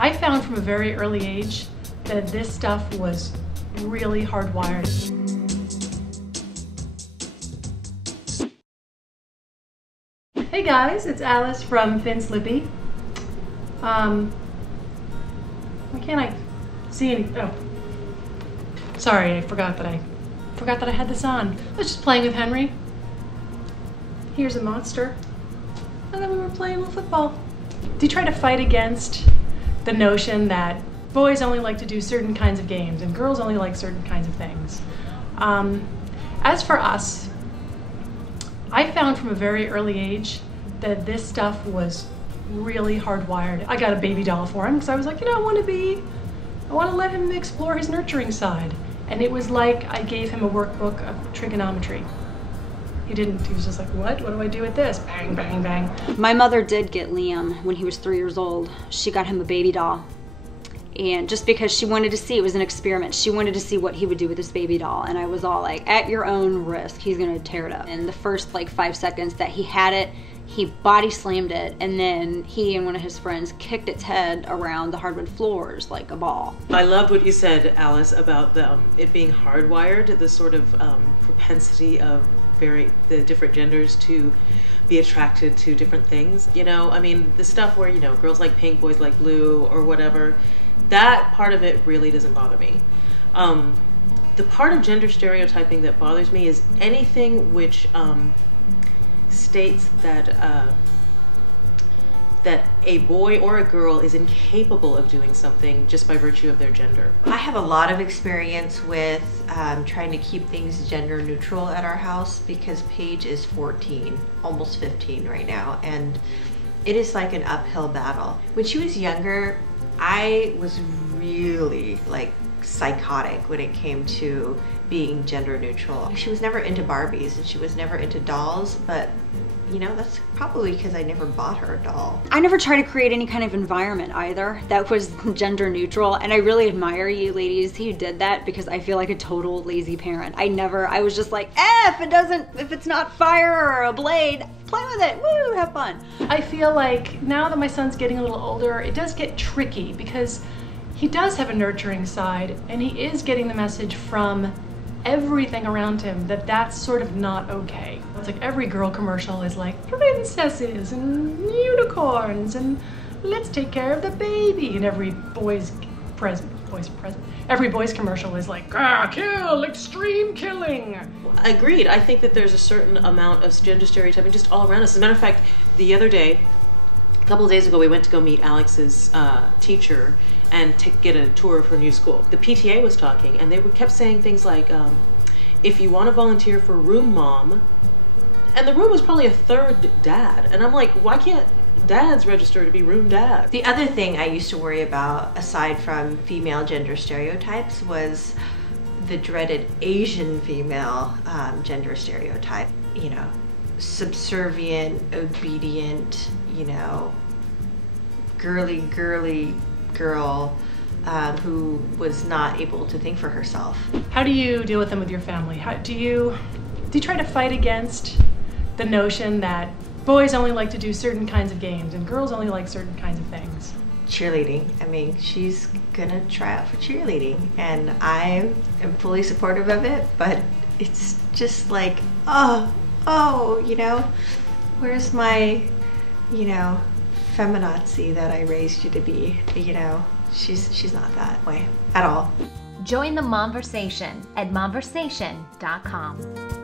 I found from a very early age that this stuff was really hardwired. Hey guys, it's Alice from Finn's Lippy. Why can't I see any? Oh, sorry, I forgot that I had this on. I was just playing with Henry. Here's a monster, and then we were playing a little football. Do you try to fight against the notion that boys only like to do certain kinds of games and girls only like certain kinds of things? As for us, I found from a very early age that this stuff was really hardwired. I got a baby doll for him because I was like, you know, I want to let him explore his nurturing side. And it was like I gave him a workbook of trigonometry. He was just like, what do I do with this? Bang, bang, bang. My mother did get Liam when he was 3 years old. She got him a baby doll. And just because she wanted to see, it was an experiment. She wanted to see what he would do with this baby doll. And I was all like, at your own risk, he's gonna tear it up. And the first like 5 seconds that he had it, he body slammed it, and then he and one of his friends kicked its head around the hardwood floors like a ball. I loved what you said, Alice, about it being hardwired, the sort of propensity of the different genders to be attracted to different things. You know, I mean, the stuff where, you know, girls like pink, boys like blue, or whatever, that part of it really doesn't bother me. The part of gender stereotyping that bothers me is anything which states that that a boy or a girl is incapable of doing something just by virtue of their gender. I have a lot of experience with trying to keep things gender neutral at our house because Paige is 14, almost 15 right now, and it is like an uphill battle. When she was younger, I was really like psychotic when it came to being gender neutral. She was never into Barbies and she was never into dolls, but you know, that's probably because I never bought her a doll. I never tried to create any kind of environment either that was gender neutral, and I really admire you ladies who did that because I feel like a total lazy parent. I was just like, if it's not fire or a blade, play with it, woo, have fun. I feel like now that my son's getting a little older, it does get tricky because he does have a nurturing side and he is getting the message from everything around him that that's sort of not okay. It's like every girl commercial is like princesses and unicorns and let's take care of the baby, and every boy's commercial is like kill, extreme killing. Agreed. I think that there's a certain amount of gender stereotyping just all around us. As a matter of fact, the other day, a couple of days ago, we went to go meet Alex's teacher and to get a tour of her new school. The PTA was talking and they kept saying things like, if you want to volunteer for room mom, and the room was probably a third dad. And I'm like, why can't dads register to be room dad? The other thing I used to worry about, aside from female gender stereotypes, was the dreaded Asian female gender stereotype. You know, subservient, obedient, you know, girly girl who was not able to think for herself. How do you deal with them with your family? Do you try to fight against the notion that boys only like to do certain kinds of games and girls only like certain kinds of things? Cheerleading. I mean, she's gonna try out for cheerleading and I am fully supportive of it, but it's just like, oh, you know, where's my, you know, feminazi that I raised you to be? You know, she's not that way at all. Join the Momversation at momversation.com.